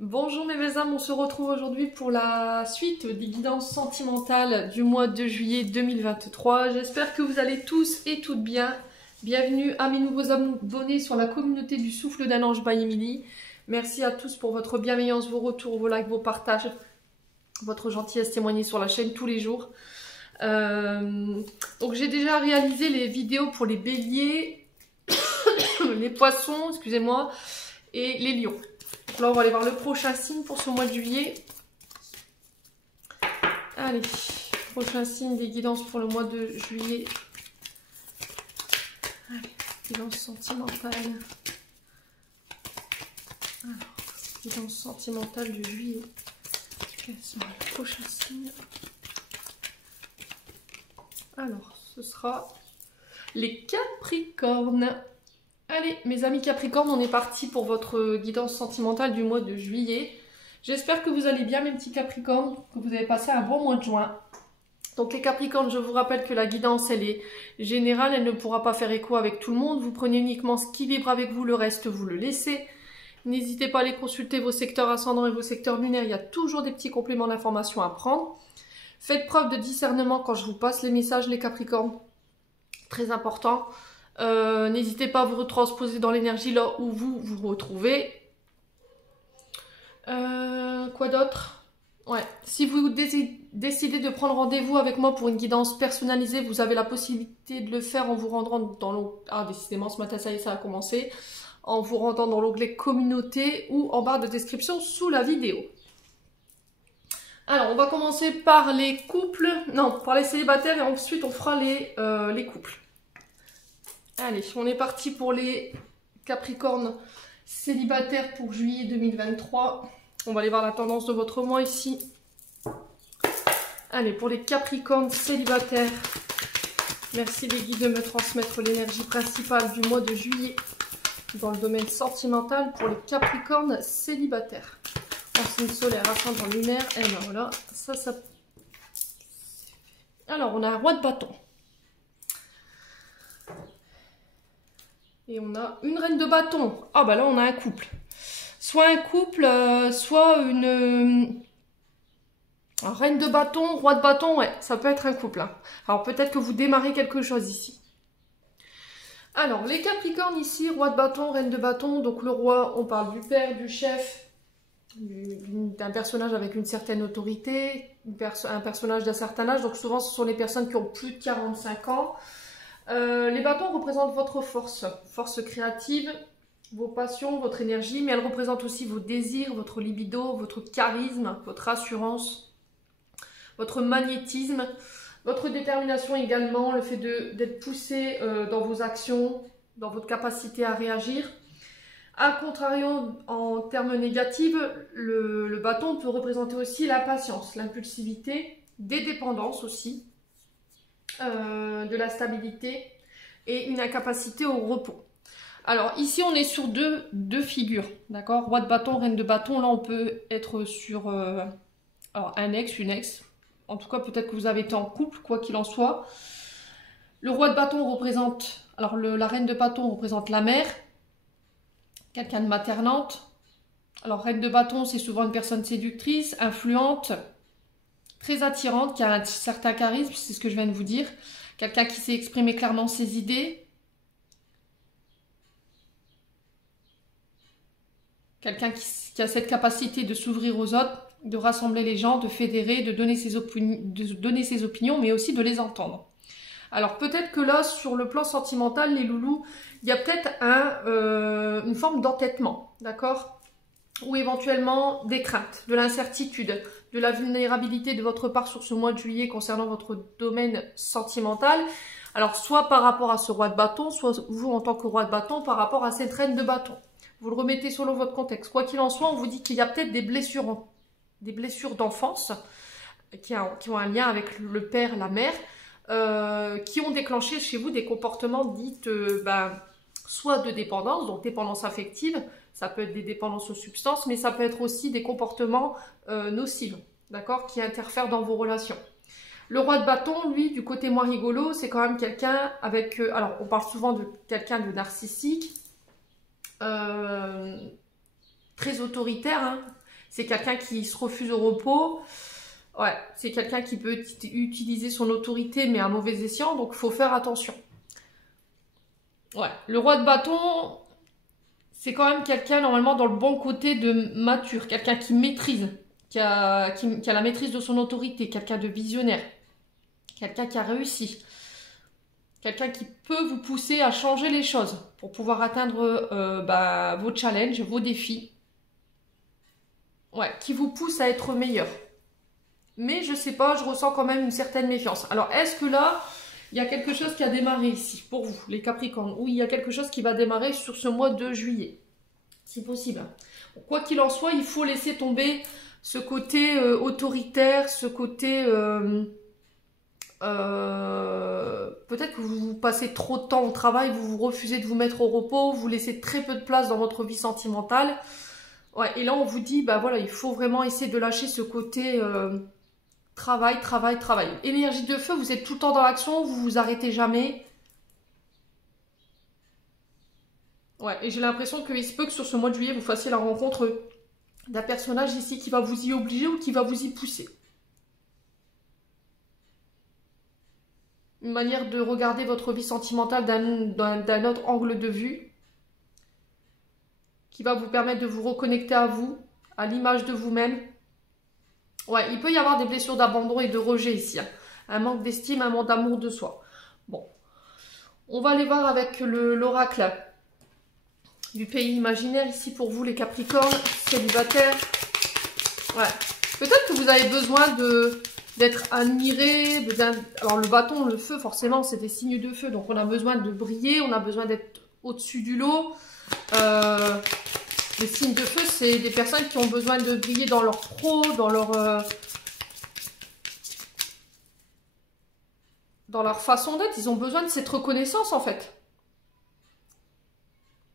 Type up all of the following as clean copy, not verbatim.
Bonjour mes belles âmes, on se retrouve aujourd'hui pour la suite des guidances sentimentales du mois de juillet 2023. J'espère que vous allez tous et toutes bien. Bienvenue à mes nouveaux abonnés sur la communauté du Souffle d'un Ange by Emily. Merci à tous pour votre bienveillance, vos retours, vos likes, vos partages, votre gentillesse témoignée sur la chaîne tous les jours. Donc j'ai déjà réalisé les vidéos pour les béliers, les poissons, excusez-moi, et les lions. Là, on va aller voir le prochain signe pour ce mois de juillet. Allez, prochain signe des guidances pour le mois de juillet. Allez, guidance sentimentale. Alors, guidance sentimentale de juillet. Quels sont les prochains signes? Alors, ce sera les Capricornes. Allez, mes amis Capricornes, on est parti pour votre guidance sentimentale du mois de juillet. J'espère que vous allez bien, mes petits Capricornes, que vous avez passé un bon mois de juin. Donc les Capricornes, je vous rappelle que la guidance, elle est générale, elle ne pourra pas faire écho avec tout le monde. Vous prenez uniquement ce qui vibre avec vous, le reste, vous le laissez. N'hésitez pas à aller consulter vos secteurs ascendants et vos secteurs lunaires, il y a toujours des petits compléments d'information à prendre. Faites preuve de discernement quand je vous passe les messages, les Capricornes. Très important. N'hésitez pas à vous retransposer dans l'énergie là où vous vous retrouvez. Quoi d'autre? Ouais. Si vous décidez de prendre rendez-vous avec moi pour une guidance personnalisée, vous avez la possibilité de le faire en vous rendant dans l'onglet... Ah, décidément, ce matin, ça y est, ça a commencé. En vous rendant dans l'onglet communauté ou en barre de description sous la vidéo. Alors, on va commencer par les couples. Non, par les célibataires et ensuite on fera les couples. Allez, on est parti pour les Capricornes célibataires pour juillet 2023. On va aller voir la tendance de votre mois ici. Allez, pour les Capricornes célibataires, merci les guides de me transmettre l'énergie principale du mois de juillet dans le domaine sentimental pour les Capricornes célibataires. En signe solaire, ascendant lunaire, et ben voilà, ça... Alors, on a un roi de bâton. Et on a une reine de bâton. Ah bah là on a un couple. Soit un couple, soit une... reine de bâton, roi de bâton, ouais, ça peut être un couple. Hein. Alors peut-être que vous démarrez quelque chose ici. Alors les Capricornes ici, roi de bâton, reine de bâton. Donc le roi, on parle du père, du chef, d'un personnage avec une certaine autorité, un personnage d'un certain âge. Donc souvent ce sont les personnes qui ont plus de 45 ans. Les bâtons représentent votre force créative, vos passions, votre énergie, mais elles représentent aussi vos désirs, votre libido, votre charisme, votre assurance, votre magnétisme, votre détermination également, le fait d'être poussé dans vos actions, dans votre capacité à réagir. A contrario, en termes négatifs, le bâton peut représenter aussi la patience, l'impulsivité, des dépendances aussi. De la stabilité et une incapacité au repos. Alors ici on est sur deux figures, d'accord? Roi de bâton, reine de bâton, là on peut être sur alors un ex, une ex, en tout cas peut-être que vous avez été en couple, quoi qu'il en soit. Le roi de bâton représente, alors la reine de bâton représente la mère, quelqu'un de maternante. Alors reine de bâton c'est souvent une personne séductrice, influente, très attirante, qui a un certain charisme, c'est ce que je viens de vous dire. Quelqu'un qui sait exprimer clairement ses idées. Quelqu'un qui a cette capacité de s'ouvrir aux autres, de rassembler les gens, de fédérer, de donner ses opinions, mais aussi de les entendre. Alors peut-être que là, sur le plan sentimental, les loulous, il y a peut-être une forme d'entêtement, d'accord? Ou éventuellement des craintes, de l'incertitude, de la vulnérabilité de votre part sur ce mois de juillet concernant votre domaine sentimental. Alors soit par rapport à ce roi de bâton, soit vous en tant que roi de bâton par rapport à cette reine de bâton. Vous le remettez selon votre contexte. Quoi qu'il en soit, on vous dit qu'il y a peut-être des blessures d'enfance qui ont un lien avec le père, la mère, qui ont déclenché chez vous des comportements dits soit de dépendance, donc dépendance affective. Ça peut être des dépendances aux substances, mais ça peut être aussi des comportements nocifs, d'accord, qui interfèrent dans vos relations. Le roi de bâton, lui, du côté moins rigolo, c'est quand même quelqu'un avec... alors, on parle souvent de quelqu'un de narcissique, très autoritaire, hein, C'est quelqu'un qui se refuse au repos. Ouais, c'est quelqu'un qui peut utiliser son autorité, mais à mauvais escient, donc il faut faire attention. Ouais, le roi de bâton, c'est quand même quelqu'un normalement dans le bon côté de mature, quelqu'un qui maîtrise, qui a la maîtrise de son autorité, quelqu'un de visionnaire, quelqu'un qui a réussi, quelqu'un qui peut vous pousser à changer les choses pour pouvoir atteindre vos challenges, vos défis. Ouais, qui vous pousse à être meilleur. Mais je sais pas, je ressens quand même une certaine méfiance. Alors, est-ce que là, il y a quelque chose qui a démarré ici, pour vous, les Capricornes? Oui, il y a quelque chose qui va démarrer sur ce mois de juillet. C'est possible. Quoi qu'il en soit, il faut laisser tomber ce côté autoritaire, ce côté... peut-être que vous passez trop de temps au travail, vous refusez de vous mettre au repos, vous laissez très peu de place dans votre vie sentimentale. Ouais, et là, on vous dit, bah voilà, il faut vraiment essayer de lâcher ce côté travail, travail, travail. Énergie de feu, vous êtes tout le temps dans l'action, vous vous arrêtez jamais. Ouais, et j'ai l'impression qu'il se peut que sur ce mois de juillet, vous fassiez la rencontre d'un personnage ici qui va vous y obliger ou qui va vous y pousser. Une manière de regarder votre vie sentimentale d'un autre angle de vue, qui va vous permettre de vous reconnecter à vous, à l'image de vous-même. Ouais, il peut y avoir des blessures d'abandon et de rejet ici. Hein. Un manque d'estime, un manque d'amour de soi. Bon. On va aller voir avec l'oracle du pays imaginaire ici pour vous les Capricornes, célibataires. Ouais. Peut-être que vous avez besoin d'être admiré. Alors le bâton, le feu, forcément, c'est des signes de feu. Donc on a besoin de briller, on a besoin d'être au-dessus du lot. Les signes de feu, c'est des personnes qui ont besoin de briller dans leur pro, dans leur façon d'être. Ils ont besoin de cette reconnaissance, en fait.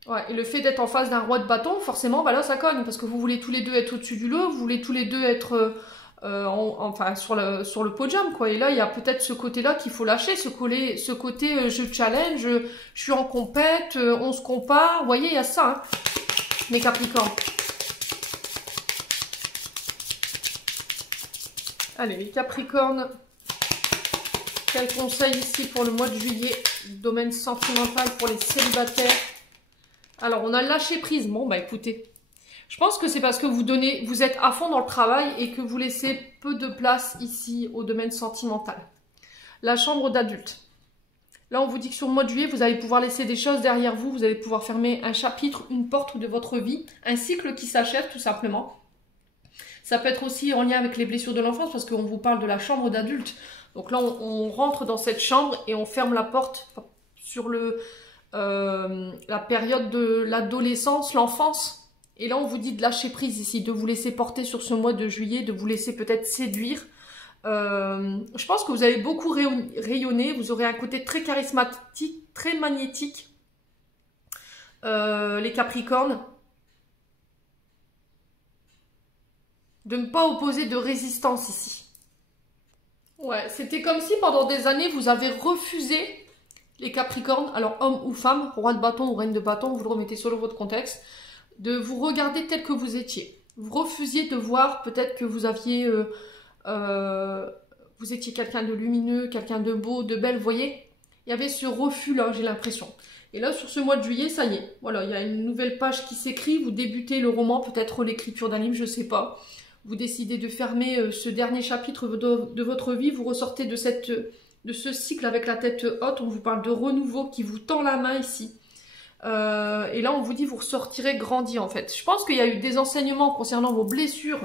Ouais, et le fait d'être en face d'un roi de bâton, forcément, bah là, ça cogne. Parce que vous voulez tous les deux être au-dessus du lot, vous voulez tous les deux être enfin, sur le podium, quoi. Et là, il y a peut-être ce côté-là qu'il faut lâcher, ce côté je challenge, je suis en compète, on se compare. Vous voyez, il y a ça, hein. Mes Capricornes. Allez, les Capricornes, quel conseil ici pour le mois de juillet, domaine sentimental pour les célibataires? Alors, on a lâché prise. Bon, bah écoutez, je pense que c'est parce que vous êtes à fond dans le travail et que vous laissez peu de place ici au domaine sentimental. La chambre d'adulte. Là, on vous dit que sur le mois de juillet, vous allez pouvoir laisser des choses derrière vous. Vous allez pouvoir fermer un chapitre, une porte de votre vie. Un cycle qui s'achève, tout simplement. Ça peut être aussi en lien avec les blessures de l'enfance, parce qu'on vous parle de la chambre d'adulte. Donc là, on rentre dans cette chambre et on ferme la porte sur la période de l'adolescence, l'enfance. Et là, on vous dit de lâcher prise ici, de vous laisser porter sur ce mois de juillet, de vous laisser peut-être séduire. Je pense que vous allez beaucoup rayonner, vous aurez un côté très charismatique, très magnétique, les Capricornes. De ne pas opposer de résistance ici. Ouais, c'était comme si pendant des années vous avez refusé, les Capricornes, alors homme ou femme, roi de bâton ou reine de bâton, vous le remettez selon votre contexte, de vous regarder tel que vous étiez. Vous refusiez de voir peut-être que vous aviez... vous étiez quelqu'un de lumineux, quelqu'un de beau, de belle, vous voyez? Il y avait ce refus-là, j'ai l'impression. Et là, sur ce mois de juillet, ça y est. Voilà, il y a une nouvelle page qui s'écrit. Vous débutez le roman, peut-être l'écriture d'un livre, je ne sais pas. Vous décidez de fermer ce dernier chapitre de votre vie. Vous ressortez de ce cycle avec la tête haute. On vous parle de renouveau qui vous tend la main ici. Et là, on vous dit vous ressortirez grandi, en fait. Je pense qu'il y a eu des enseignements concernant vos blessures,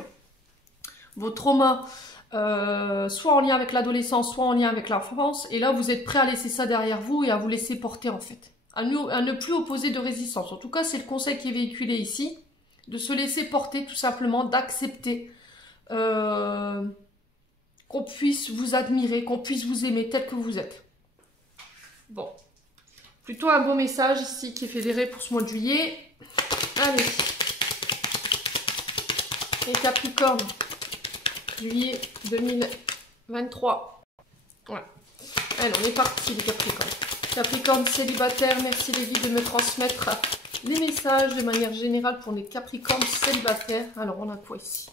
vos traumas, soit en lien avec l'adolescence, soit en lien avec l'enfance. Et là, vous êtes prêt à laisser ça derrière vous et à vous laisser porter, en fait. À ne plus opposer de résistance. En tout cas, c'est le conseil qui est véhiculé ici. De se laisser porter, tout simplement, d'accepter qu'on puisse vous admirer, qu'on puisse vous aimer tel que vous êtes. Bon. Plutôt un bon message ici qui est fédéré pour ce mois de juillet. Allez. Les Capricornes. Juillet 2023. Voilà. Allez, on est parti les Capricornes. Capricorne célibataire, merci les vies de me transmettre les messages de manière générale pour les Capricornes célibataires. Alors, on a quoi ici?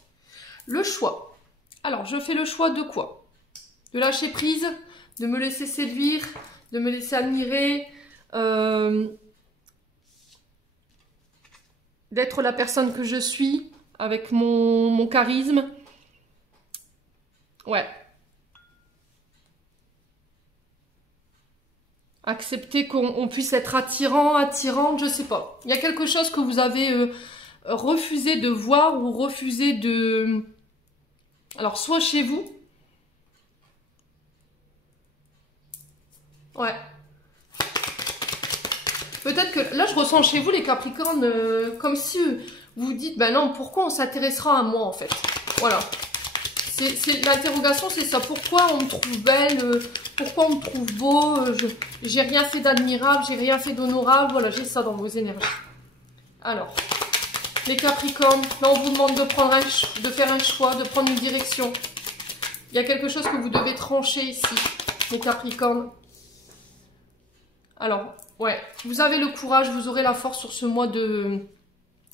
Le choix. Alors, je fais le choix de quoi? De lâcher prise, de me laisser séduire, de me laisser admirer, d'être la personne que je suis, avec mon charisme. Ouais. Accepter qu'on puisse être attirant, attirante, je sais pas. Il y a quelque chose que vous avez refusé de voir ou refusé de... Alors, soit chez vous. Ouais. Peut-être que là, je ressens chez vous, les Capricornes, comme si vous vous dites, ben non, pourquoi on s'intéressera à moi, en fait? Voilà. L'interrogation, c'est ça. Pourquoi on me trouve belle? Pourquoi on me trouve beau? J'ai rien fait d'admirable, j'ai rien fait d'honorable. Voilà, j'ai ça dans vos énergies. Alors, les Capricornes, là, on vous demande de faire un choix, de prendre une direction. Il y a quelque chose que vous devez trancher ici, les Capricornes. Alors, ouais, vous avez le courage, vous aurez la force sur ce mois de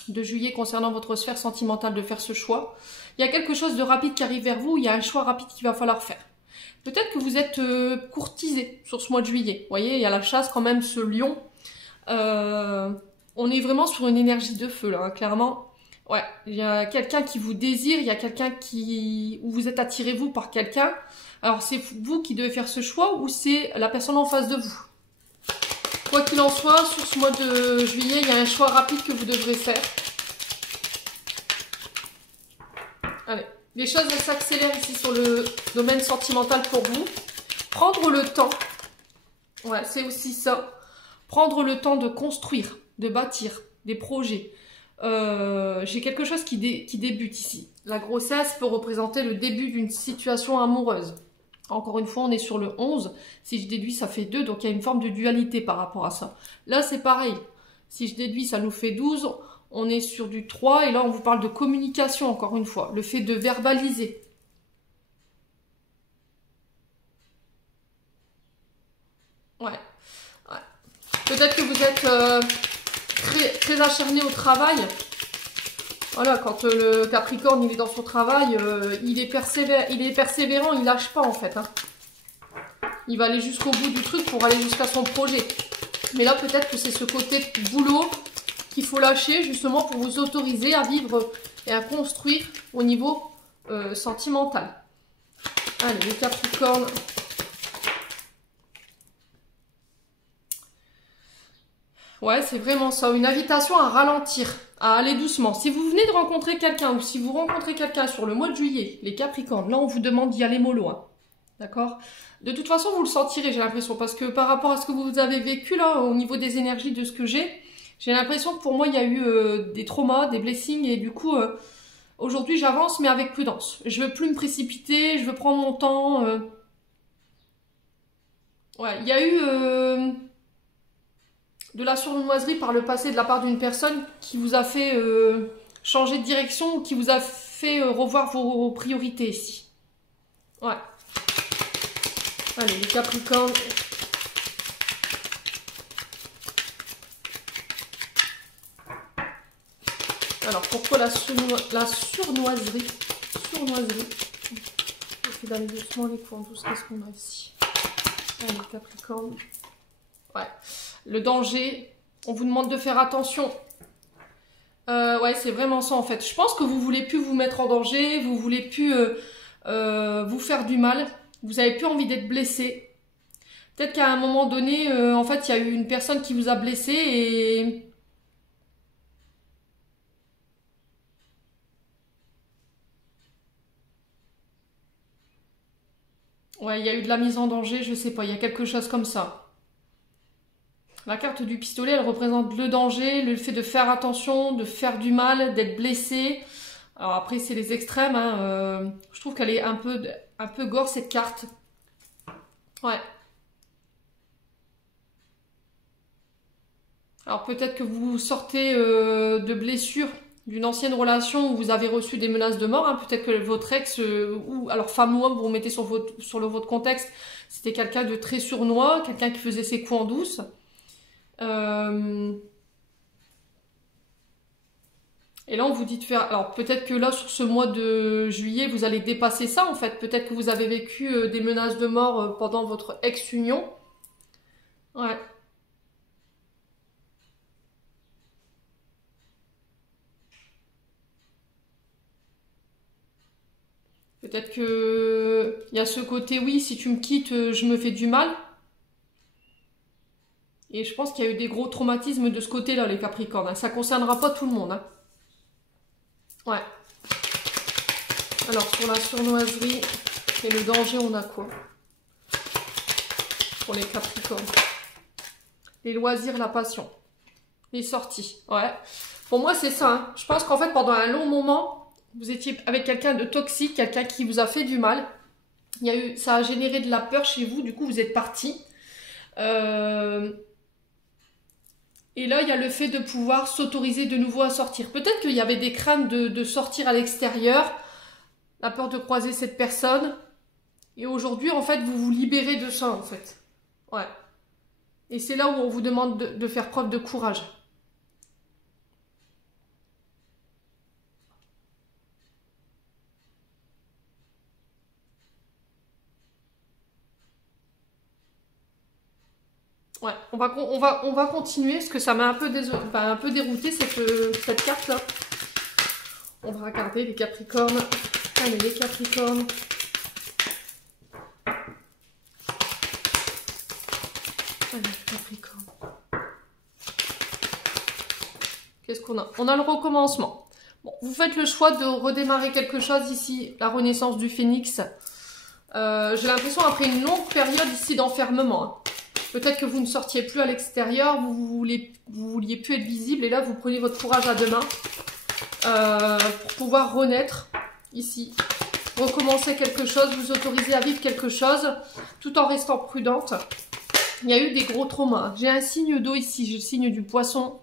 juillet concernant votre sphère sentimentale de faire ce choix. Il y a quelque chose de rapide qui arrive vers vous, il y a un choix rapide qu'il va falloir faire. Peut-être que vous êtes courtisé sur ce mois de juillet. Vous voyez, il y a la chasse quand même, ce lion. On est vraiment sur une énergie de feu là, hein, clairement. Ouais, il y a quelqu'un qui vous désire, il y a quelqu'un où vous êtes attiré vous par quelqu'un. Alors c'est vous qui devez faire ce choix ou c'est la personne en face de vous? Quoi qu'il en soit, sur ce mois de juillet, il y a un choix rapide que vous devrez faire. Allez, les choses elles s'accélèrent ici sur le domaine sentimental pour vous. Prendre le temps, ouais, c'est aussi ça. Prendre le temps de construire, de bâtir des projets. J'ai quelque chose qui débute ici. La grossesse peut représenter le début d'une situation amoureuse. Encore une fois, on est sur le 11. Si je déduis, ça fait 2. Donc, il y a une forme de dualité par rapport à ça. Là, c'est pareil. Si je déduis, ça nous fait 12. On est sur du 3. Et là, on vous parle de communication, encore une fois. Le fait de verbaliser. Ouais. Ouais. Peut-être que vous êtes très acharné au travail. Voilà, quand le Capricorne il est dans son travail, il est persévérant, il lâche pas en fait. Hein. Il va aller jusqu'au bout du truc pour aller jusqu'à son projet. Mais là, peut-être que c'est ce côté boulot qu'il faut lâcher justement pour vous autoriser à vivre et à construire au niveau sentimental. Allez, les Capricornes. Ouais, c'est vraiment ça. Une invitation à ralentir, à aller doucement. Si vous venez de rencontrer quelqu'un ou si vous rencontrez quelqu'un sur le mois de juillet, les Capricornes, là, on vous demande d'y aller mollo. Hein. D'accord? De toute façon, vous le sentirez, j'ai l'impression. Parce que par rapport à ce que vous avez vécu, là, au niveau des énergies de ce que j'ai l'impression que pour moi, il y a eu des traumas, des blessings. Et du coup, aujourd'hui, j'avance, mais avec prudence. Je veux plus me précipiter, je veux prendre mon temps. Ouais, il y a eu... de la sournoiserie par le passé de la part d'une personne qui vous a fait changer de direction ou qui vous a fait revoir vos priorités ici. Ouais. Allez, les Capricornes. Alors, pourquoi la sournoiserie? Sournoiserie. Je vais d'aller doucement les points douces. Qu'est-ce qu'on a ici? Allez, Capricorne. Ouais. Le danger, on vous demande de faire attention. Ouais, c'est vraiment ça en fait. Je pense que vous voulez plus vous mettre en danger, vous voulez plus vous faire du mal. Vous avez plus envie d'être blessé. Peut-être qu'à un moment donné, en fait, il y a eu une personne qui vous a blessé et... Ouais, il y a eu de la mise en danger, je sais pas, il y a quelque chose comme ça. La carte du pistolet, elle représente le danger, le fait de faire attention, de faire du mal, d'être blessé. Alors après, c'est les extrêmes. Hein, je trouve qu'elle est un peu gore, cette carte. Ouais. Alors peut-être que vous sortez de blessures d'une ancienne relation où vous avez reçu des menaces de mort. Hein. Peut-être que votre ex, ou alors femme ou homme, vous remettez sur votre contexte, c'était quelqu'un de très sournois, quelqu'un qui faisait ses coups en douce. Et là, on vous dit de faire... Alors, peut-être que là, sur ce mois de juillet, vous allez dépasser ça, en fait. Peut-être que vous avez vécu des menaces de mort pendant votre ex-union. Ouais. Peut-être que... Il y a ce côté, oui, si tu me quittes, je me fais du mal. Et je pense qu'il y a eu des gros traumatismes de ce côté-là, les Capricornes. Hein. Ça ne concernera pas tout le monde. Hein. Ouais. Alors, sur la sournoiserie et le danger, on a quoi? Pour les Capricornes. Les loisirs, la passion. Les sorties. Ouais. Pour moi, c'est ça. Hein. Je pense qu'en fait, pendant un long moment, vous étiez avec quelqu'un de toxique, quelqu'un qui vous a fait du mal. Ça a généré de la peur chez vous. Du coup, vous êtes parti. Et là, il y a le fait de pouvoir s'autoriser de nouveau à sortir. Peut-être qu'il y avait des craintes de sortir à l'extérieur, la peur de croiser cette personne. Et aujourd'hui, en fait, vous vous libérez de ça, en fait. Ouais. Et c'est là où on vous demande de faire preuve de courage. Ouais, on va continuer parce que ça m'a un peu dérouté cette carte-là. On va regarder les Capricornes. Allez, les Capricornes. Allez, Capricorne. Qu'est-ce qu'on a? On a le recommencement. Bon, vous faites le choix de redémarrer quelque chose ici, la renaissance du phénix. J'ai l'impression après une longue période ici d'enfermement. Hein. Peut-être que vous ne sortiez plus à l'extérieur, vous vouliez plus être visible et là vous prenez votre courage à deux mains pour pouvoir renaître ici. Recommencer quelque chose, vous autoriser à vivre quelque chose tout en restant prudente. Il y a eu des gros traumas. J'ai un signe d'eau ici, j'ai le signe du poisson.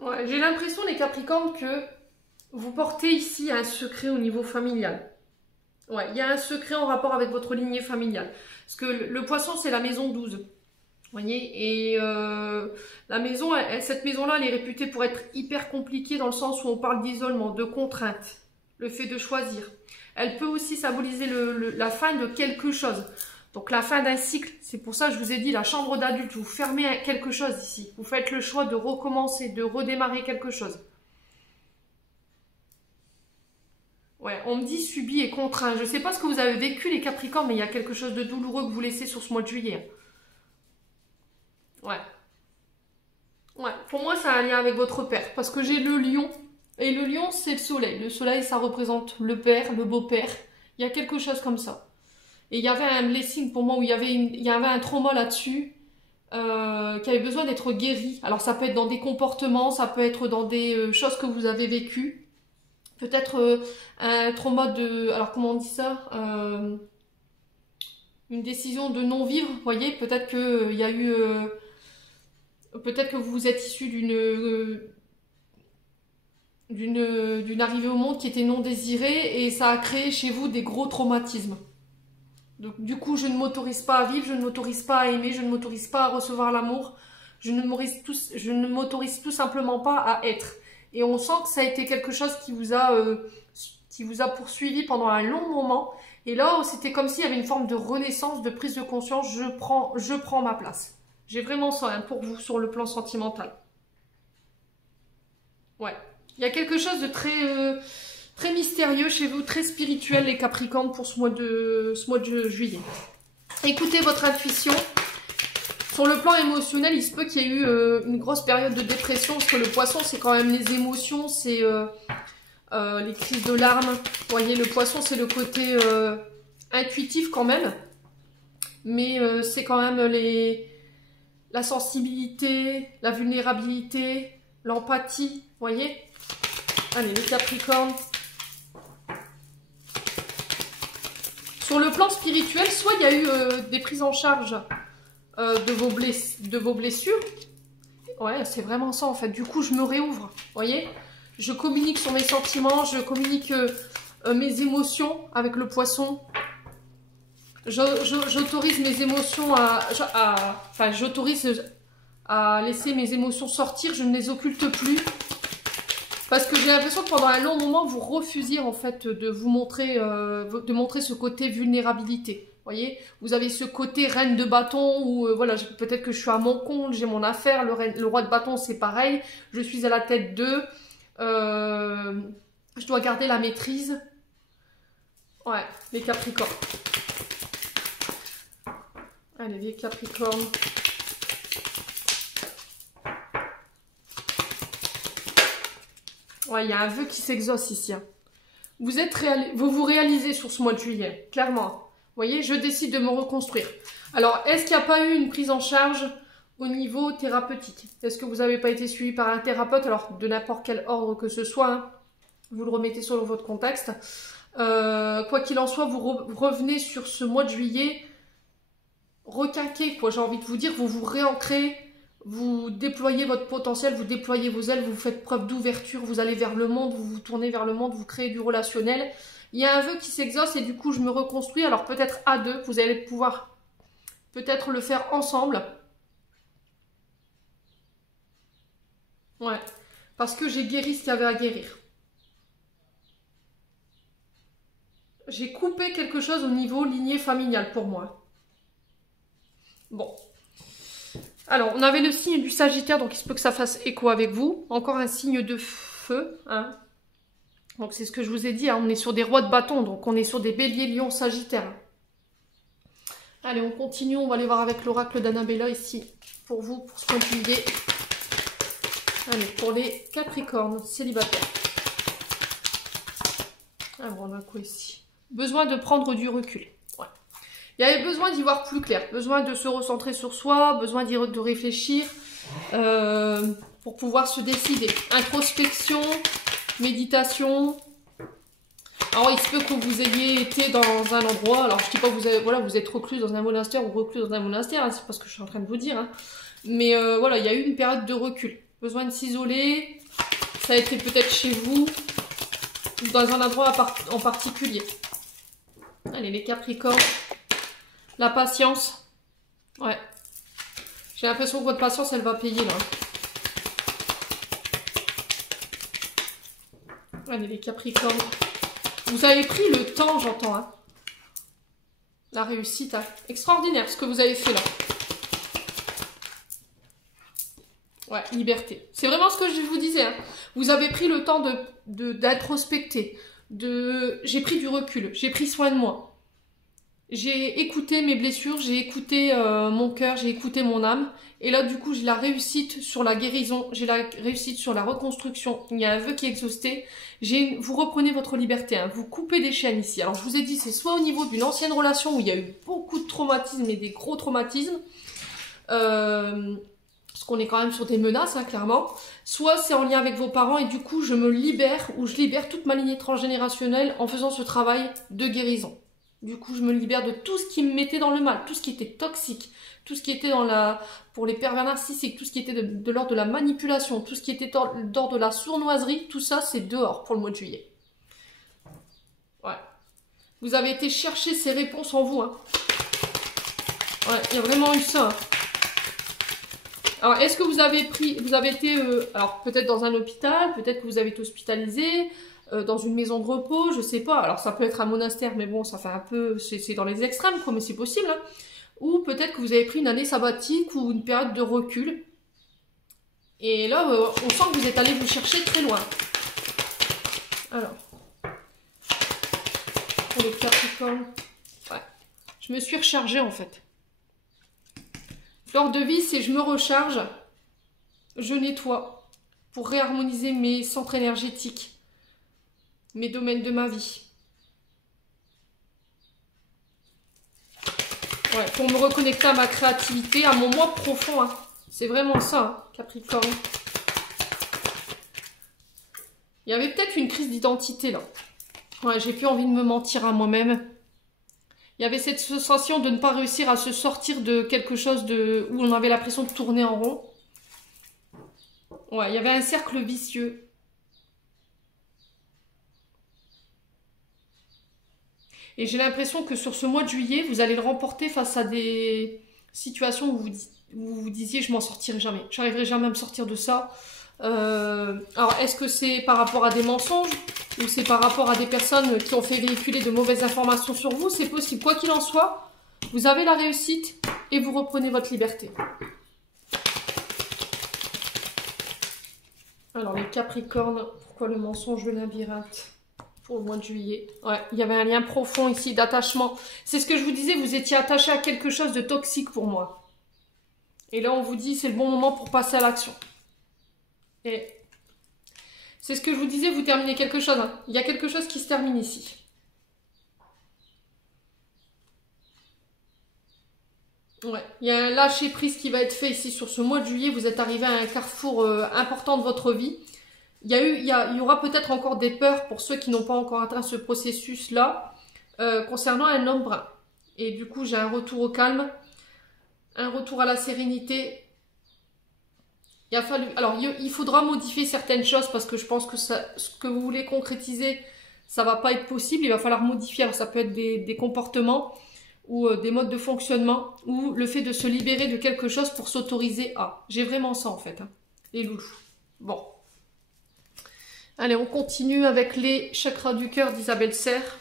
Ouais, j'ai l'impression les Capricornes que vous portez ici un secret au niveau familial. Ouais, il y a un secret en rapport avec votre lignée familiale. Parce que le poisson, c'est la maison 12. Vous voyez? Et la maison, cette maison-là, elle est réputée pour être hyper compliquée dans le sens où on parle d'isolement, de contrainte, le fait de choisir. Elle peut aussi symboliser la fin de quelque chose. Donc la fin d'un cycle. C'est pour ça que je vous ai dit, la chambre d'adulte, vous fermez quelque chose ici. Vous faites le choix de recommencer, de redémarrer quelque chose. Ouais, on me dit subi et contraint. Je ne sais pas ce que vous avez vécu les Capricornes, mais il y a quelque chose de douloureux que vous laissez sur ce mois de juillet. Ouais. Ouais, pour moi, ça a un lien avec votre père. Parce que j'ai le lion. Et le lion, c'est le soleil. Le soleil, ça représente le père, le beau-père. Il y a quelque chose comme ça. Et il y avait un blessing pour moi où il y avait un trauma là-dessus qui avait besoin d'être guéri. Alors, ça peut être dans des comportements, ça peut être dans des choses que vous avez vécues. Peut-être un trauma de... Alors, comment on dit ça une décision de non-vivre, vous voyez. Peut-être qu'il y a eu... peut-être que vous êtes issu d'une arrivée au monde qui était non désirée et ça a créé chez vous des gros traumatismes. Donc, du coup, je ne m'autorise pas à vivre, je ne m'autorise pas à aimer, je ne m'autorise pas à recevoir l'amour, je ne m'autorise tout simplement pas à être. Et on sent que ça a été quelque chose qui vous a poursuivi pendant un long moment. Et là, c'était comme s'il y avait une forme de renaissance, de prise de conscience. Je prends ma place. J'ai vraiment ça hein, pour vous sur le plan sentimental. Ouais. Il y a quelque chose de très mystérieux chez vous, très spirituel les Capricornes pour ce mois de juillet. Écoutez votre intuition. Sur le plan émotionnel, il se peut qu'il y ait eu une grosse période de dépression, parce que le poisson, c'est quand même les émotions, c'est les crises de larmes. Vous voyez, le poisson, c'est le côté intuitif quand même, mais c'est quand même la sensibilité, la vulnérabilité, l'empathie, vous voyez. Allez, les Capricornes. Sur le plan spirituel, soit il y a eu des prises en charge de vos blessures. Ouais, c'est vraiment ça en fait. Du coup, je me réouvre. Vous voyez, je communique sur mes sentiments, je communique mes émotions avec le poisson. J'autorise mes émotions enfin, j'autorise à laisser mes émotions sortir, je ne les occulte plus. Parce que j'ai l'impression que pendant un long moment, vous refusiez en fait de vous montrer, de montrer ce côté vulnérabilité. Vous voyez, vous avez ce côté reine de bâton où voilà, peut-être que je suis à mon compte, j'ai mon affaire. Le roi de bâton, c'est pareil. Je suis à la tête d'eux. Je dois garder la maîtrise. Ouais, les Capricornes. Allez, les Capricornes. Ouais, il y a un vœu qui s'exauce ici. Hein. Vous vous réalisez sur ce mois de juillet, clairement. Vous voyez, je décide de me reconstruire. Alors, est-ce qu'il n'y a pas eu une prise en charge au niveau thérapeutique? Est-ce que vous n'avez pas été suivi par un thérapeute? Alors, de n'importe quel ordre que ce soit, hein, vous le remettez sur votre contexte. Quoi qu'il en soit, vous revenez sur ce mois de juillet requinqué, quoi. J'ai envie de vous dire, vous vous réancrez, vous déployez votre potentiel, vous déployez vos ailes, vous faites preuve d'ouverture, vous allez vers le monde, vous vous tournez vers le monde, vous créez du relationnel. Il y a un vœu qui s'exauce et du coup, je me reconstruis. Alors peut-être à deux, vous allez pouvoir peut-être le faire ensemble. Ouais, parce que j'ai guéri ce qu'il y avait à guérir. J'ai coupé quelque chose au niveau lignée familiale pour moi. Bon. Alors, on avait le signe du Sagittaire, donc il se peut que ça fasse écho avec vous. Encore un signe de feu. Hein. Donc, c'est ce que je vous ai dit. Hein. On est sur des rois de bâton, donc on est sur des béliers, lions, sagittaires. Allez, on continue. On va aller voir avec l'oracle d'Annabella ici. Pour vous, pour ce mois de juillet. Allez, pour les Capricornes, célibataires. Alors, on a quoi ici? Besoin de prendre du recul. Ouais. Il y avait besoin d'y voir plus clair, besoin de se recentrer sur soi, besoin de réfléchir pour pouvoir se décider. Introspection, méditation. Alors il se peut que vous ayez été dans un endroit, alors je dis pas que vous avez, voilà, vous êtes reclus dans un monastère ou reclus dans un monastère, hein, c'est pas ce que je suis en train de vous dire. Hein. Mais voilà, il y a eu une période de recul, besoin de s'isoler, ça a été peut-être chez vous, ou dans un endroit en particulier. Allez, les Capricornes. La patience. Ouais. J'ai l'impression que votre patience, elle va payer, là. Allez, les Capricornes. Vous avez pris le temps, j'entends, hein. La réussite, hein. Extraordinaire, ce que vous avez fait, là. Ouais, liberté. C'est vraiment ce que je vous disais, hein. Vous avez pris le temps d'introspecter. J'ai pris du recul. J'ai pris soin de moi. J'ai écouté mes blessures, j'ai écouté mon cœur, j'ai écouté mon âme. Et là, du coup, j'ai la réussite sur la guérison, j'ai la réussite sur la reconstruction. Il y a un vœu qui est exhausté. Vous reprenez votre liberté, hein. Vous coupez des chaînes ici. Alors, je vous ai dit, c'est soit au niveau d'une ancienne relation où il y a eu beaucoup de traumatismes et des gros traumatismes. Parce qu'on est quand même sur des menaces, hein, clairement. Soit c'est en lien avec vos parents et du coup, je me libère ou je libère toute ma lignée transgénérationnelle en faisant ce travail de guérison. Du coup, je me libère de tout ce qui me mettait dans le mal, tout ce qui était toxique, tout ce qui était pour les pervers narcissiques, tout ce qui était de l'ordre de la manipulation, tout ce qui était d'ordre de la sournoiserie, tout ça, c'est dehors pour le mois de juillet. Ouais. Vous avez été chercher ces réponses en vous, hein. Ouais, il y a vraiment eu ça, hein. Alors, est-ce que vous avez été, alors peut-être dans un hôpital, peut-être que vous avez été hospitalisé, dans une maison de repos, je sais pas. Alors ça peut être un monastère, mais bon, ça fait un peu, c'est dans les extrêmes, quoi, mais c'est possible. Hein. Ou peut-être que vous avez pris une année sabbatique ou une période de recul. Et là, on sent que vous êtes allé vous chercher très loin. Alors, pour les Capricornes, ouais, je me suis rechargée en fait. Fleur de vie, c'est je me recharge, je nettoie pour réharmoniser mes centres énergétiques. Mes domaines de ma vie. Ouais, pour me reconnecter à ma créativité, à mon moi profond. Hein. C'est vraiment ça, hein, Capricorne. Il y avait peut-être une crise d'identité, là. Ouais, j'ai plus envie de me mentir à moi-même. Il y avait cette sensation de ne pas réussir à se sortir de quelque chose où on avait l'impression de tourner en rond. Ouais, il y avait un cercle vicieux. Et j'ai l'impression que sur ce mois de juillet, vous allez le remporter face à des situation où vous vous disiez je m'en sortirai jamais, j'arriverai jamais à me sortir de ça. Alors est-ce que c'est par rapport à des mensonges ou c'est par rapport à des personnes qui ont fait véhiculer de mauvaises informations sur vous? C'est possible, quoi qu'il en soit, vous avez la réussite et vous reprenez votre liberté. Alors les Capricornes, pourquoi le mensonge, le labyrinthe pour le mois de juillet? Ouais, il y avait un lien profond ici d'attachement. C'est ce que je vous disais, vous étiez attaché à quelque chose de toxique pour moi. Et là on vous dit c'est le bon moment pour passer à l'action. Et c'est ce que je vous disais, vous terminez quelque chose. Hein. Il y a quelque chose qui se termine ici. Ouais, il y a un lâcher prise qui va être fait ici sur ce mois de juillet. Vous êtes arrivé à un carrefour important de votre vie. Il y aura peut-être encore des peurs pour ceux qui n'ont pas encore atteint ce processus-là concernant un homme brun. Et du coup, j'ai un retour au calme, un retour à la sérénité. Alors, il faudra modifier certaines choses parce que je pense que ce que vous voulez concrétiser, ça va pas être possible. Il va falloir modifier. Alors, ça peut être des comportements ou des modes de fonctionnement ou le fait de se libérer de quelque chose pour s'autoriser à. J'ai vraiment ça en fait, hein, les loulous. Bon. Allez, on continue avec les chakras du cœur d'Isabelle Serre.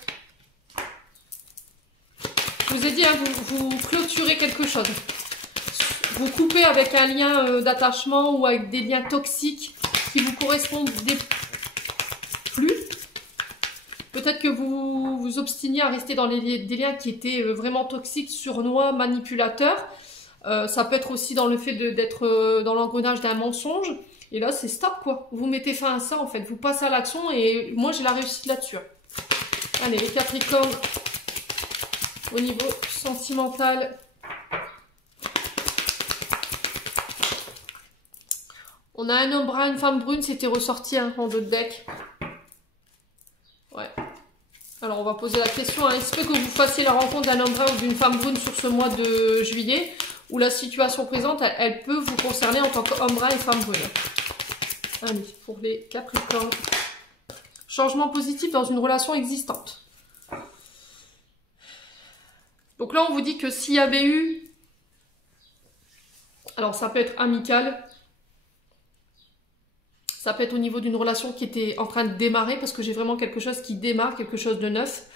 Je vous ai dit, hein, vous clôturez quelque chose. Vous coupez avec un lien d'attachement ou avec des liens toxiques qui vous correspondent plus. Peut-être que vous vous obstiniez à rester dans des liens qui étaient vraiment toxiques, sournois, manipulateurs. Ça peut être aussi dans le fait d'être dans l'engrenage d'un mensonge. Et là, c'est stop, quoi. Vous mettez fin à ça, en fait. Vous passez à l'action et moi, j'ai la réussite là-dessus. Allez, les Capricornes, au niveau sentimental. On a un homme brun, une femme brune, c'était ressorti hein, en deux decks. Ouais. Alors, on va poser la question. Hein, est-ce que vous fassiez la rencontre d'un homme brun ou d'une femme brune sur ce mois de juillet où la situation présente, elle peut vous concerner en tant qu'homme brun et femme brune? Allez, pour les Capricornes. Changement positif dans une relation existante. Donc là, on vous dit que s'il y avait eu... Alors, ça peut être amical. Ça peut être au niveau d'une relation qui était en train de démarrer, parce que j'ai vraiment quelque chose qui démarre, quelque chose de neuf.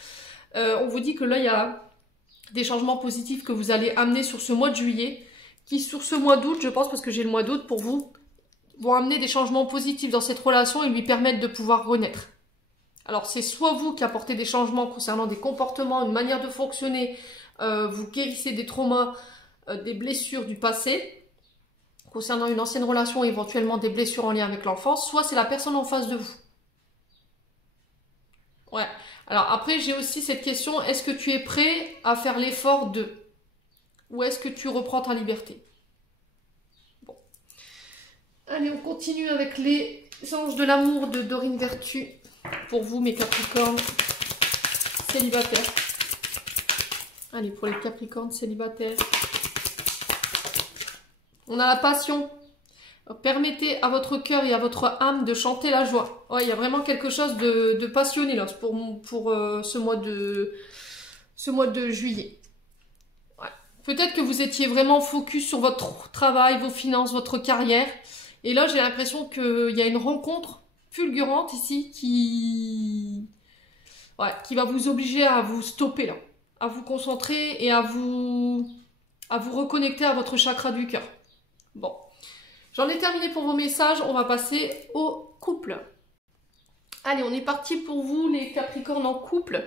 On vous dit que là, il y a des changements positifs que vous allez amener sur ce mois de juillet, qui sur ce mois d'août, je pense, parce que j'ai le mois d'août pour vous, vont amener des changements positifs dans cette relation et lui permettre de pouvoir renaître. Alors, c'est soit vous qui apportez des changements concernant des comportements, une manière de fonctionner, vous guérissez des traumas, des blessures du passé, concernant une ancienne relation, éventuellement des blessures en lien avec l'enfance, soit c'est la personne en face de vous. Ouais. Alors après, j'ai aussi cette question, est-ce que tu es prêt à faire l'effort de? Ou est-ce que tu reprends ta liberté? Bon. Allez, on continue avec les anges de l'amour de Dorine Vertu. Pour vous, mes Capricornes célibataires. Allez, pour les Capricornes célibataires. On a la passion. Permettez à votre cœur et à votre âme de chanter la joie. Ouais, il y a vraiment quelque chose de passionné là pour ce mois de juillet. Ouais. Peut-être que vous étiez vraiment focus sur votre travail, vos finances, votre carrière. Et là, j'ai l'impression qu'il y a une rencontre fulgurante ici qui va vous obliger à vous stopper là, à vous concentrer et à vous reconnecter à votre chakra du cœur. Bon, j'en ai terminé pour vos messages, on va passer au couple. Allez, on est parti pour vous les Capricornes en couple.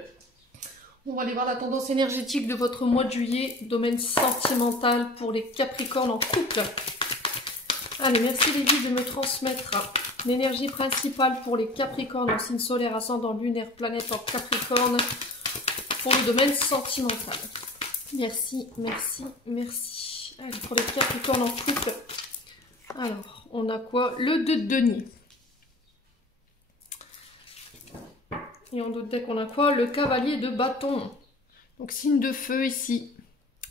On va aller voir la tendance énergétique de votre mois de juillet, domaine sentimental pour les Capricornes en couple. Allez, merci les guides de me transmettre l'énergie principale pour les Capricornes en signe solaire, ascendant lunaire, planète en Capricorne pour le domaine sentimental. Merci, merci, merci. Allez, pour les Capricornes en couple. Alors, on a quoi? Le 2 de denier. Et en d'autres decks, on a quoi? Le cavalier de bâton. Donc, signe de feu ici.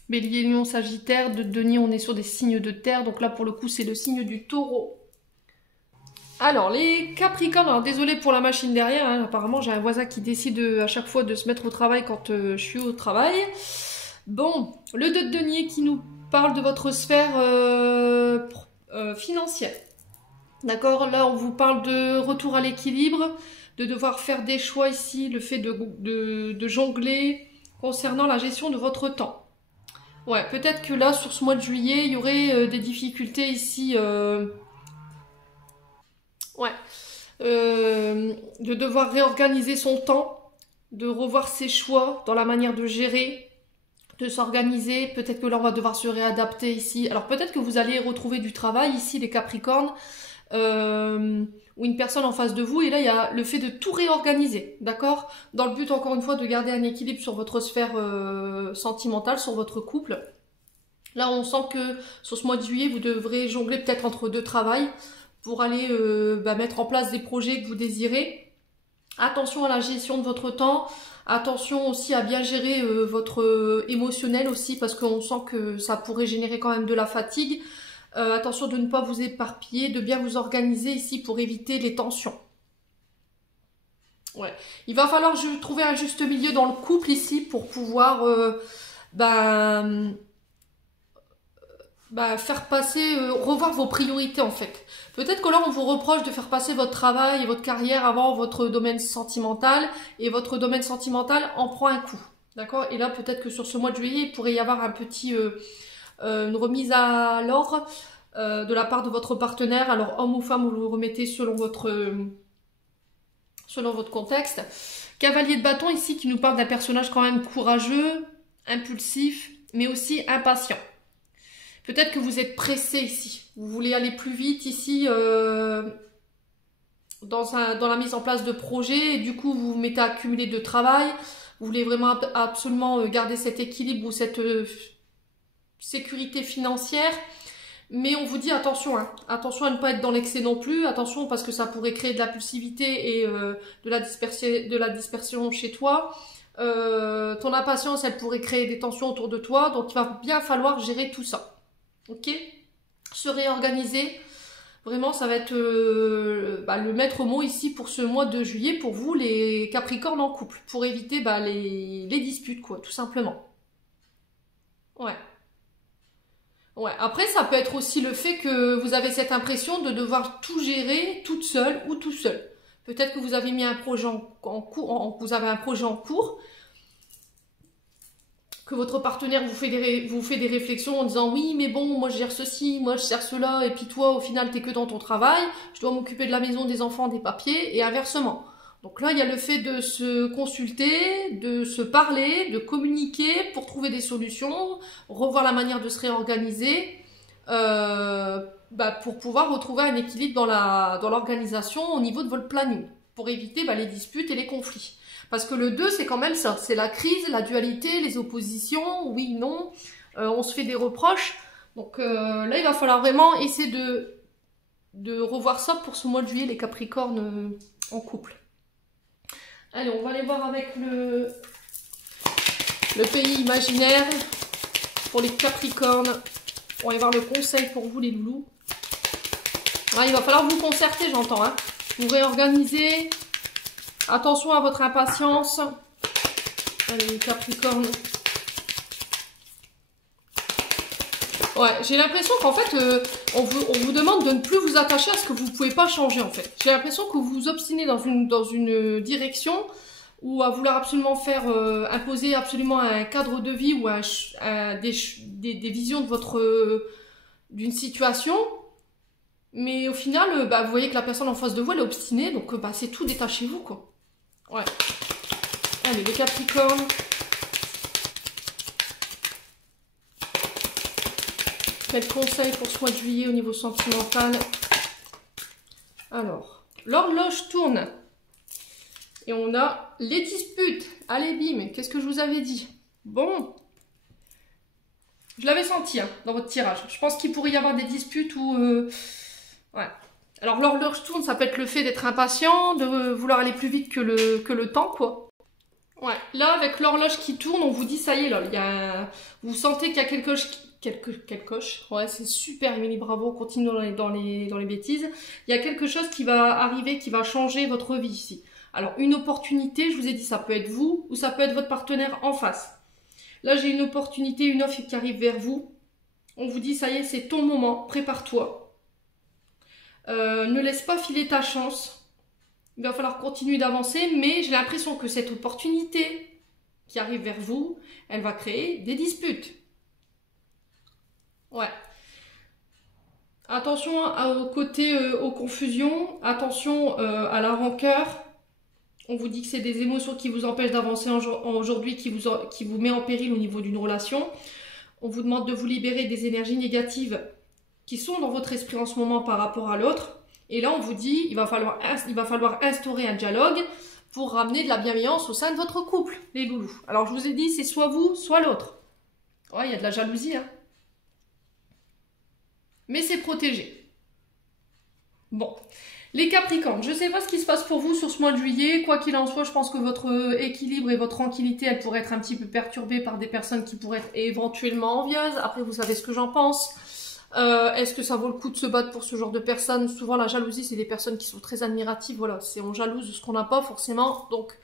Bélier, lion, sagittaire. De denier, on est sur des signes de terre. Donc là, pour le coup, c'est le signe du taureau. Alors, les Capricornes, alors désolé pour la machine derrière, hein, apparemment j'ai un voisin qui décide à chaque fois de se mettre au travail quand je suis au travail. Bon, le 2 de denier qui nous parle de votre sphère financière. D'accord? Là, on vous parle de retour à l'équilibre, de devoir faire des choix ici, le fait de jongler concernant la gestion de votre temps. Ouais, peut-être que là, sur ce mois de juillet, il y aurait des difficultés ici. Ouais. De devoir réorganiser son temps, de revoir ses choix dans la manière de gérer, de s'organiser. Peut-être que là, on va devoir se réadapter ici. Alors, peut-être que vous allez retrouver du travail ici, les Capricornes, ou une personne en face de vous. Et là, il y a le fait de tout réorganiser, d'accord? Dans le but, encore une fois, de garder un équilibre sur votre sphère sentimentale, sur votre couple. Là, on sent que sur ce mois de juillet, vous devrez jongler peut-être entre deux travails pour aller mettre en place des projets que vous désirez. Attention à la gestion de votre temps. Attention aussi à bien gérer votre émotionnel aussi, parce qu'on sent que ça pourrait générer quand même de la fatigue. Attention de ne pas vous éparpiller, de bien vous organiser ici pour éviter les tensions. Ouais. Il va falloir trouver un juste milieu dans le couple ici pour pouvoir faire passer, revoir vos priorités en fait. Peut-être que là on vous reproche de faire passer votre travail et votre carrière avant votre domaine sentimental, et votre domaine sentimental en prend un coup. D'accord? Et là peut-être que sur ce mois de juillet il pourrait y avoir un petit une remise à l'ordre de la part de votre partenaire. Alors homme ou femme, vous le remettez selon votre contexte. Cavalier de bâton ici qui nous parle d'un personnage quand même courageux, impulsif, mais aussi impatient. Peut-être que vous êtes pressé ici. Vous voulez aller plus vite ici dans la mise en place de projets. Et du coup, vous vous mettez à accumuler de travail. Vous voulez vraiment absolument garder cet équilibre ou cette sécurité financière. Mais on vous dit attention, hein. Attention à ne pas être dans l'excès non plus. Attention parce que ça pourrait créer de l'impulsivité et de la dispersion chez toi. Ton impatience, elle pourrait créer des tensions autour de toi. Donc, il va bien falloir gérer tout ça. Ok, se réorganiser, vraiment ça va être le maître mot ici pour ce mois de juillet pour vous les Capricornes en couple, pour éviter les disputes quoi, tout simplement. Ouais. Ouais, après ça peut être aussi le fait que vous avez cette impression de devoir tout gérer toute seule ou tout seul. Peut-être que vous avez mis un projet vous avez un projet en cours, que votre partenaire vous fait des réflexions en disant oui mais bon moi je gère ceci, moi je gère cela, et puis toi au final t'es que dans ton travail, je dois m'occuper de la maison, des enfants, des papiers, et inversement. Donc là il y a le fait de se consulter, de se parler, de communiquer pour trouver des solutions, revoir la manière de se réorganiser pour pouvoir retrouver un équilibre dans l'organisation au niveau de votre planning, pour éviter les disputes et les conflits. Parce que le 2, c'est quand même ça. C'est la crise, la dualité, les oppositions, oui, non. On se fait des reproches. Donc là, il va falloir vraiment essayer de revoir ça pour ce mois de juillet, les Capricornes en couple. Allez, on va aller voir avec le pays imaginaire pour les Capricornes. On va aller voir le conseil pour vous, les loulous. Ah, il va falloir vous concerter, j'entends. Hein. Vous réorganiser. Attention à votre impatience. Allez, les Capricornes. Ouais, j'ai l'impression qu'en fait, on vous demande de ne plus vous attacher à ce que vous ne pouvez pas changer, en fait. J'ai l'impression que vous vous obstinez dans une direction ou à vouloir absolument faire imposer absolument un cadre de vie ou des visions de d'une situation. Mais au final, vous voyez que la personne en face de vous, elle est obstinée. Donc, c'est tout, détachez-vous, quoi. Ouais. Allez, les Capricornes. Quel conseil pour ce mois de juillet au niveau sentimental? Alors, l'horloge tourne. Et on a les disputes. Allez, bim, qu'est-ce que je vous avais dit? Bon. Je l'avais senti dans votre tirage. Je pense qu'il pourrait y avoir des disputes où... Ouais. Alors l'horloge tourne, ça peut être le fait d'être impatient, de vouloir aller plus vite que le temps, quoi. Ouais. Là, avec l'horloge qui tourne, on vous dit, ça y est, là, vous sentez qu'il y a quelque chose... Ouais, c'est super, Émilie, bravo, continue dans les bêtises. Il y a quelque chose qui va arriver, qui va changer votre vie ici. Alors, une opportunité, je vous ai dit, ça peut être vous ou ça peut être votre partenaire en face. Là, j'ai une opportunité, une offre qui arrive vers vous. On vous dit, ça y est, c'est ton moment, prépare-toi. Ne laisse pas filer ta chance. Il va falloir continuer d'avancer, mais j'ai l'impression que cette opportunité qui arrive vers vous, elle va créer des disputes. Ouais. Attention aux confusions, attention à la rancœur. On vous dit que c'est des émotions qui vous empêchent d'avancer aujourd'hui, qui vous met en péril au niveau d'une relation. On vous demande de vous libérer des énergies négatives qui sont dans votre esprit en ce moment par rapport à l'autre. Et là, on vous dit il va falloir instaurer un dialogue pour ramener de la bienveillance au sein de votre couple, les loulous. Alors, je vous ai dit, c'est soit vous, soit l'autre. Ouais, il y a de la jalousie, hein. Mais c'est protégé. Bon, les Capricornes, je ne sais pas ce qui se passe pour vous sur ce mois de juillet. Quoi qu'il en soit, je pense que votre équilibre et votre tranquillité, elle pourrait être un petit peu perturbée par des personnes qui pourraient être éventuellement envieuses. Après, vous savez ce que j'en pense. Est-ce que ça vaut le coup de se battre pour ce genre de personnes? Souvent, la jalousie, c'est des personnes qui sont très admiratives. Voilà, on jalouse ce qu'on n'a pas forcément. Donc,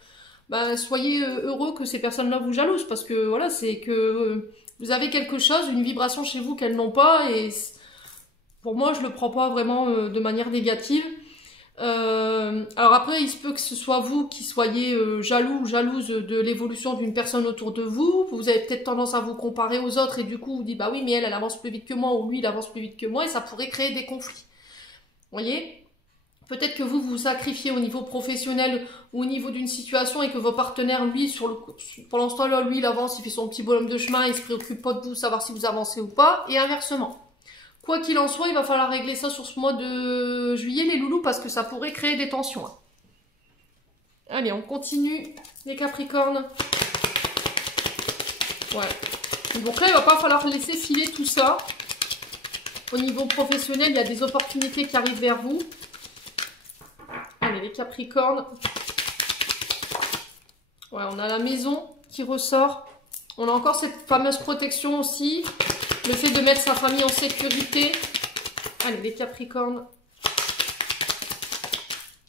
soyez heureux que ces personnes-là vous jalousent parce que voilà, c'est que vous avez quelque chose, une vibration chez vous qu'elles n'ont pas et pour moi, je le prends pas vraiment de manière négative. Alors après, il se peut que ce soit vous qui soyez jaloux ou jalouse de l'évolution d'une personne autour de vous. Vous avez peut-être tendance à vous comparer aux autres et du coup, vous dites, bah oui, mais elle avance plus vite que moi ou lui, il avance plus vite que moi et ça pourrait créer des conflits. Vous voyez? Peut-être que vous vous sacrifiez au niveau professionnel ou au niveau d'une situation et que vos partenaires, lui, pour l'instant, là, lui, il avance, il fait son petit bonhomme de chemin, il se préoccupe pas de vous, savoir si vous avancez ou pas, et inversement. Quoi qu'il en soit, il va falloir régler ça sur ce mois de juillet, les loulous, parce que ça pourrait créer des tensions. Allez, on continue, les Capricornes. Ouais. Donc là, il va pas falloir laisser filer tout ça. Au niveau professionnel, il y a des opportunités qui arrivent vers vous. Allez, les Capricornes. Ouais, on a la maison qui ressort. On a encore cette fameuse protection aussi. Le fait de mettre sa famille en sécurité. Allez, les Capricornes.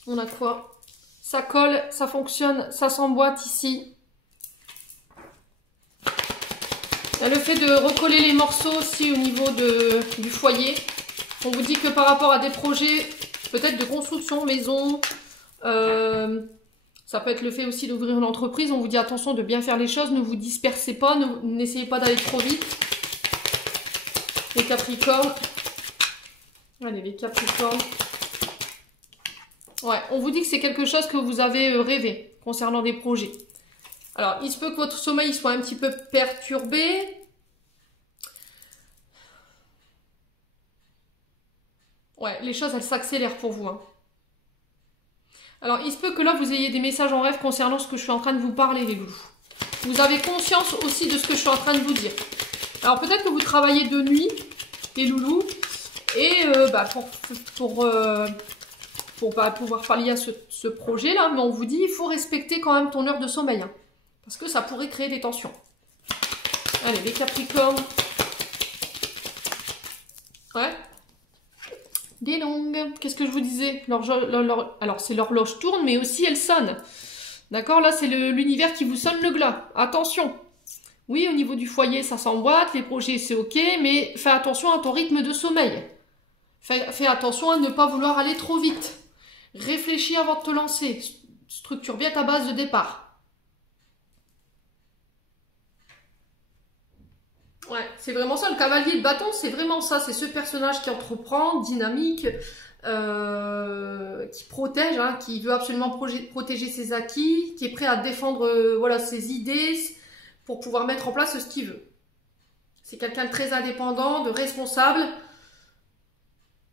On a quoi? Ça colle, ça fonctionne, ça s'emboîte ici. Il y a le fait de recoller les morceaux aussi au niveau du foyer. On vous dit que par rapport à des projets, peut-être de construction, maison, ça peut être le fait aussi d'ouvrir une entreprise. On vous dit attention de bien faire les choses, ne vous dispersez pas, n'essayez pas d'aller trop vite. Les Capricornes. Allez, les Capricornes. Ouais, on vous dit que c'est quelque chose que vous avez rêvé concernant des projets. Alors, il se peut que votre sommeil soit un petit peu perturbé. Ouais, les choses, elles s'accélèrent pour vous. Hein. Alors, il se peut que là, vous ayez des messages en rêve concernant ce que je suis en train de vous parler, les loulous. Vous avez conscience aussi de ce que je suis en train de vous dire. Alors, peut-être que vous travaillez de nuit, les loulous, et pour pouvoir pallier à ce projet-là, mais on vous dit, il faut respecter quand même ton heure de sommeil, hein, parce que ça pourrait créer des tensions. Allez, les Capricornes. Ouais. Des longues. Qu'est-ce que je vous disais? Alors, c'est l'horloge tourne, mais aussi elle sonne. D'accord? Là, c'est l'univers qui vous sonne le glas. Attention. Oui, au niveau du foyer, ça s'emboîte. Les projets, c'est OK. Mais fais attention à ton rythme de sommeil. Fais attention à ne pas vouloir aller trop vite. Réfléchis avant de te lancer. Structure bien ta base de départ. Ouais, c'est vraiment ça, le cavalier de bâton, c'est vraiment ça, c'est ce personnage qui entreprend, dynamique, qui protège, hein, qui veut absolument protéger ses acquis, qui est prêt à défendre voilà, ses idées pour pouvoir mettre en place ce qu'il veut. C'est quelqu'un de très indépendant, de responsable,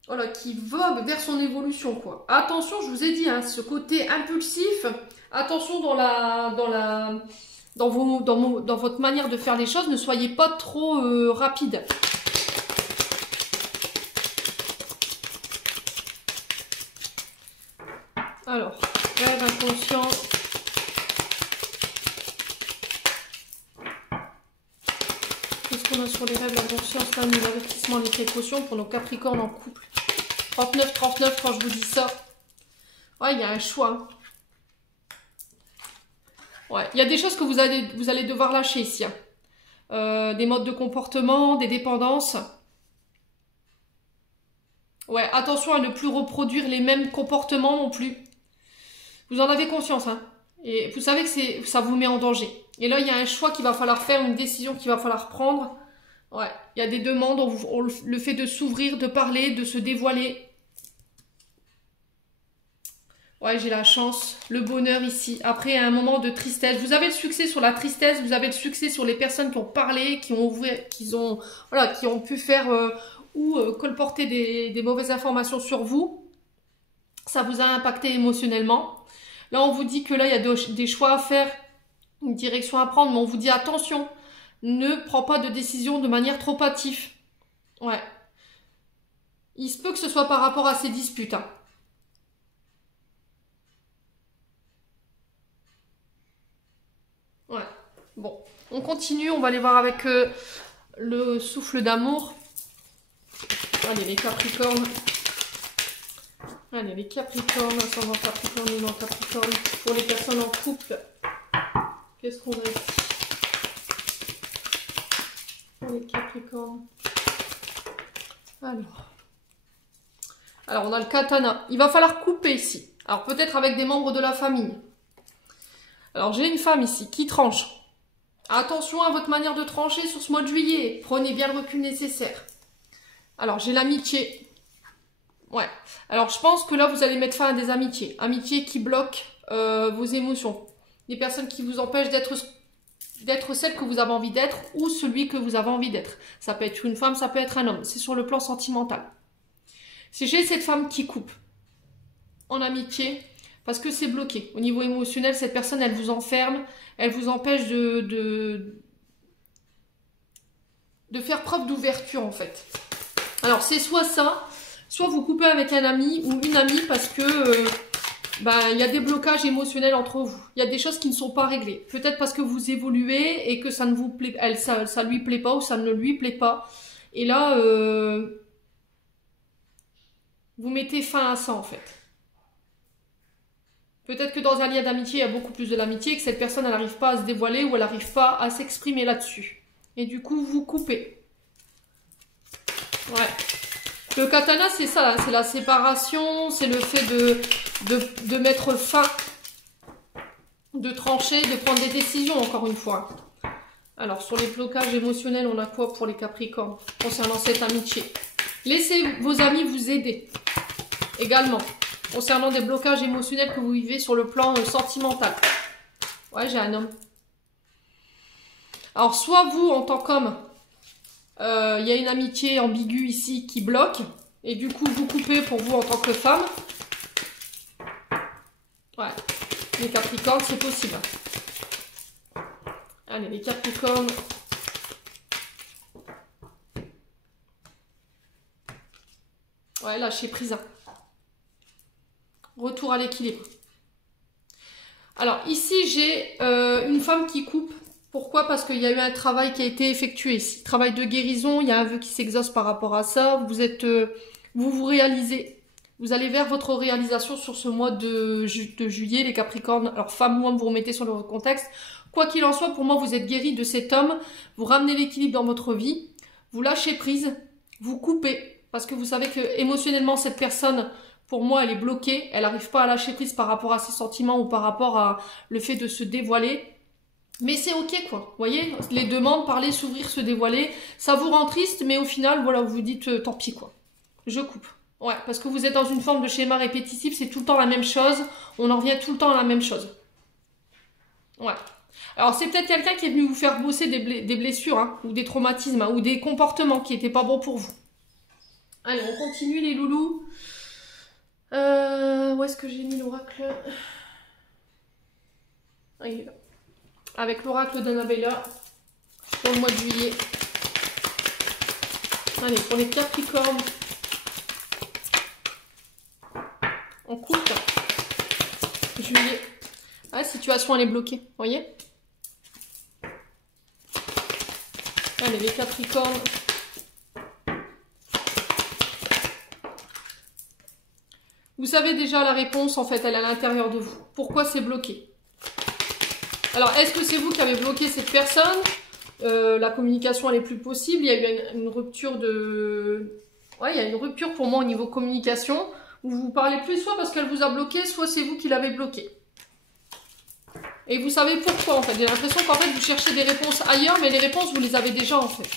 voilà, qui vogue vers son évolution, quoi. Attention, je vous ai dit, hein, ce côté impulsif, attention dans votre manière de faire les choses, ne soyez pas trop rapide. Alors, rêve inconscient. Qu'est-ce qu'on a sur les rêves inconscients? C'est un avertissement, les précautions pour nos Capricornes en couple. 39-39 quand je vous dis ça. Ouais, il y a un choix. Ouais, il y a des choses que vous allez devoir lâcher ici. Hein. Des modes de comportement, des dépendances. Ouais, attention à ne plus reproduire les mêmes comportements non plus. Vous en avez conscience, hein. Et vous savez que ça vous met en danger. Et là, il y a un choix qu'il va falloir faire, une décision qu'il va falloir prendre. Ouais, il y a des demandes, le fait de s'ouvrir, de parler, de se dévoiler. Ouais, j'ai la chance, le bonheur ici. Après, un moment de tristesse. Vous avez le succès sur la tristesse, vous avez le succès sur les personnes qui ont parlé, qui ont pu faire colporter des mauvaises informations sur vous. Ça vous a impacté émotionnellement. Là, on vous dit que là, il y a des choix à faire, une direction à prendre, mais on vous dit attention, ne prends pas de décision de manière trop hâtive. Ouais. Il se peut que ce soit par rapport à ces disputes, hein. Ouais. Bon, on continue, on va aller voir avec le souffle d'amour. Allez, les Capricornes. Allez, les Capricornes, ascendant Capricorne et non Capricorne. Pour les personnes en couple, qu'est-ce qu'on a ici? Pour les Capricornes. Alors, on a le katana. Il va falloir couper ici. Alors, peut-être avec des membres de la famille. Alors, j'ai une femme ici qui tranche. Attention à votre manière de trancher sur ce mois de juillet. Prenez bien le recul nécessaire. Alors, j'ai l'amitié. Ouais. Alors, je pense que là, vous allez mettre fin à des amitiés. Amitiés qui bloquent vos émotions. Des personnes qui vous empêchent d'être celle que vous avez envie d'être ou celui que vous avez envie d'être. Ça peut être une femme, ça peut être un homme. C'est sur le plan sentimental. Si j'ai cette femme qui coupe en amitié, parce que c'est bloqué. Au niveau émotionnel, cette personne, elle vous enferme, elle vous empêche de faire preuve d'ouverture, en fait. Alors, c'est soit ça, soit vous coupez avec un ami ou une amie parce que il y a des blocages émotionnels entre vous. Il y a des choses qui ne sont pas réglées. Peut-être parce que vous évoluez et que ça ne vous plaît, ça lui plaît pas ou ça ne lui plaît pas. Et là, vous mettez fin à ça, en fait. Peut-être que dans un lien d'amitié, il y a beaucoup plus de l'amitié et que cette personne, elle n'arrive pas à se dévoiler ou elle n'arrive pas à s'exprimer là-dessus. Et du coup, vous coupez. Ouais. Le katana, c'est ça, c'est la séparation, c'est le fait de mettre fin, de trancher, de prendre des décisions, encore une fois. Alors, sur les blocages émotionnels, on a quoi pour les Capricornes concernant cette amitié? Laissez vos amis vous aider, également. Concernant des blocages émotionnels que vous vivez sur le plan sentimental. Ouais, j'ai un homme. Alors, soit vous, en tant qu'homme, il y a une amitié ambiguë ici qui bloque. Et du coup, vous coupez pour vous en tant que femme. Ouais, les Capricornes, c'est possible. Allez, les Capricornes. Ouais, lâchez prise. Retour à l'équilibre. Alors ici j'ai une femme qui coupe. Pourquoi? Parce qu'il y a eu un travail qui a été effectué ici. Travail de guérison, il y a un vœu qui s'exauce par rapport à ça. Vous réalisez. Vous allez vers votre réalisation sur ce mois de juillet, les Capricornes. Alors femme ou homme, vous remettez sur le contexte. Quoi qu'il en soit, pour moi, vous êtes guéri de cet homme. Vous ramenez l'équilibre dans votre vie. Vous lâchez prise. Vous coupez. Parce que vous savez que émotionnellement, cette personne... Pour moi, elle est bloquée, elle n'arrive pas à lâcher prise par rapport à ses sentiments ou par rapport à le fait de se dévoiler. Mais c'est ok, quoi. Vous voyez, les demandes, parler, s'ouvrir, se dévoiler, ça vous rend triste, mais au final, voilà, vous vous dites, tant pis, quoi. Je coupe. Ouais, parce que vous êtes dans une forme de schéma répétitif, c'est tout le temps la même chose, on en revient tout le temps à la même chose. Ouais. Alors, c'est peut-être quelqu'un qui est venu vous faire bosser des blessures, hein, ou des traumatismes, hein, ou des comportements qui n'étaient pas bons pour vous. Allez, on continue, les loulous. Où est-ce que j'ai mis l'oracle? Ah, il est là. Avec l'oracle d'Annabella pour le mois de juillet. Allez, pour les Capricornes. On coupe. Juillet. Ah, la situation elle est bloquée, vous voyez? Allez, les Capricornes. Vous savez déjà la réponse, en fait, elle est à l'intérieur de vous. Pourquoi c'est bloqué? Alors, est-ce que c'est vous qui avez bloqué cette personne? La communication, elle est plus possible. Il y a eu une rupture de Ouais, il y a une rupture pour moi au niveau communication. Où vous parlez plus, soit parce qu'elle vous a bloqué, soit c'est vous qui l'avez bloqué. Et vous savez pourquoi en fait. J'ai l'impression qu'en fait vous cherchez des réponses ailleurs, mais les réponses vous les avez déjà en fait.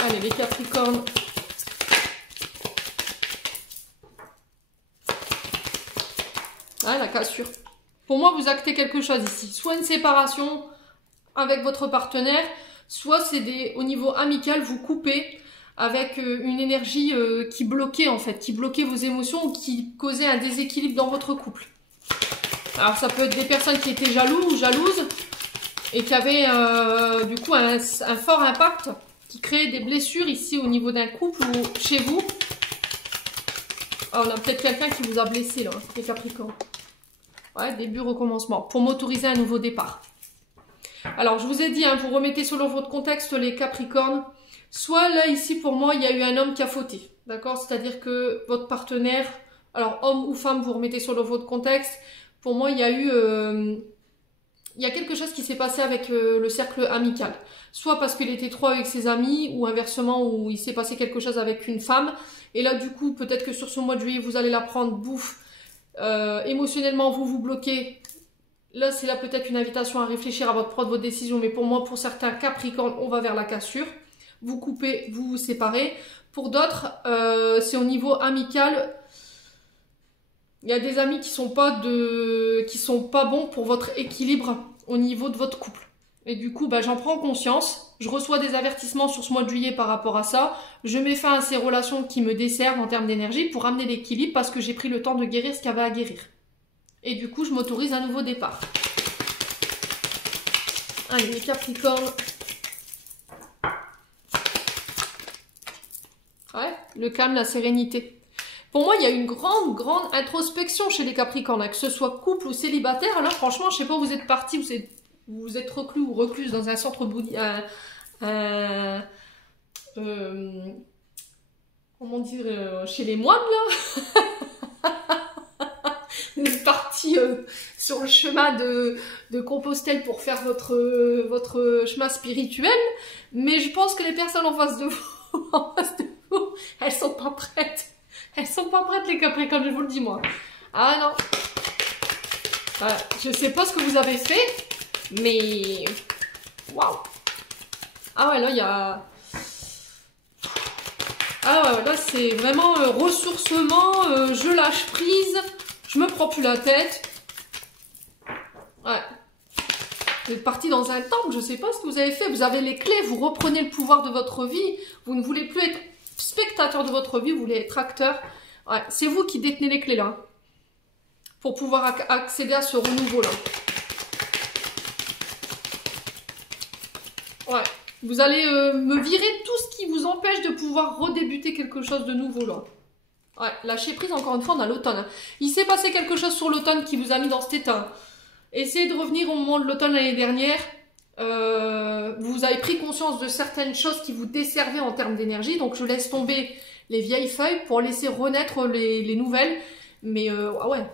Allez les Capricornes. Ah, la cassure. Pour moi vous actez quelque chose ici. Soit une séparation avec votre partenaire, soit c'est au niveau amical, vous coupez avec une énergie qui bloquait en fait, qui bloquait vos émotions ou qui causait un déséquilibre dans votre couple. Alors ça peut être des personnes qui étaient jaloux ou jalouses et qui avaient du coup un fort impact qui créait des blessures ici au niveau d'un couple ou chez vous. Alors, on a peut-être quelqu'un qui vous a blessé là, les Capricornes. Ouais, début, recommencement, pour m'autoriser un nouveau départ. Alors, je vous ai dit, hein, vous remettez selon votre contexte les Capricornes. Soit là, ici, pour moi, il y a eu un homme qui a fauté. D'accord? C'est-à-dire que votre partenaire, alors homme ou femme, vous remettez selon votre contexte. Pour moi, il y a eu... il y a quelque chose qui s'est passé avec le cercle amical. Soit parce qu'il était trop avec ses amis, ou inversement, où il s'est passé quelque chose avec une femme. Et là, du coup, peut-être que sur ce mois de juillet, vous allez la prendre bouffe. Émotionnellement, vous vous bloquez. Là, c'est là peut-être une invitation à réfléchir à votre décision. Mais pour moi, pour certains Capricornes, on va vers la cassure. Vous coupez, vous vous séparez. Pour d'autres, c'est au niveau amical. Il y a des amis qui sont pas bons pour votre équilibre au niveau de votre couple. Et du coup, bah, j'en prends conscience. Je reçois des avertissements sur ce mois de juillet par rapport à ça. Je mets fin à ces relations qui me desservent en termes d'énergie pour amener l'équilibre parce que j'ai pris le temps de guérir ce qu'il y avait à guérir. Et du coup, je m'autorise un nouveau départ. Allez, les Capricornes. Ouais, le calme, la sérénité. Pour moi, il y a une grande introspection chez les Capricornes, hein, que ce soit couple ou célibataire. Là, franchement, je sais pas où vous êtes parti, vous êtes reclus ou recluse dans un centre bouddhiste, comment dire, chez les moines, là. Vous êtes parti sur le chemin de Compostelle pour faire votre chemin spirituel. Mais je pense que les personnes en face de vous, elles sont pas prêtes. Elles sont pas prêtes, les Capricornes, je vous le dis, moi. Ah non. Voilà. Je sais pas ce que vous avez fait, mais... Waouh. Ah ouais, là, il y a... Ah ouais, là, c'est vraiment ressourcement, je lâche prise, je me prends plus la tête. Ouais. Vous êtes parti dans un temple, je sais pas ce que vous avez fait. Vous avez les clés, vous reprenez le pouvoir de votre vie. Vous ne voulez plus être spectateur de votre vie, vous voulez être acteur. Ouais, c'est vous qui détenez les clés là. Pour pouvoir accéder à ce renouveau là. Ouais. Vous allez me virer tout ce qui vous empêche de pouvoir redébuter quelque chose de nouveau là. Ouais, lâcher prise encore une fois, on a l'automne. Hein. Il s'est passé quelque chose sur l'automne qui vous a mis dans cet état. Essayez de revenir au moment de l'automne l'année dernière. Vous avez pris conscience de certaines choses qui vous desservaient en termes d'énergie. Donc je laisse tomber les vieilles feuilles pour laisser renaître les nouvelles. Mais ouais,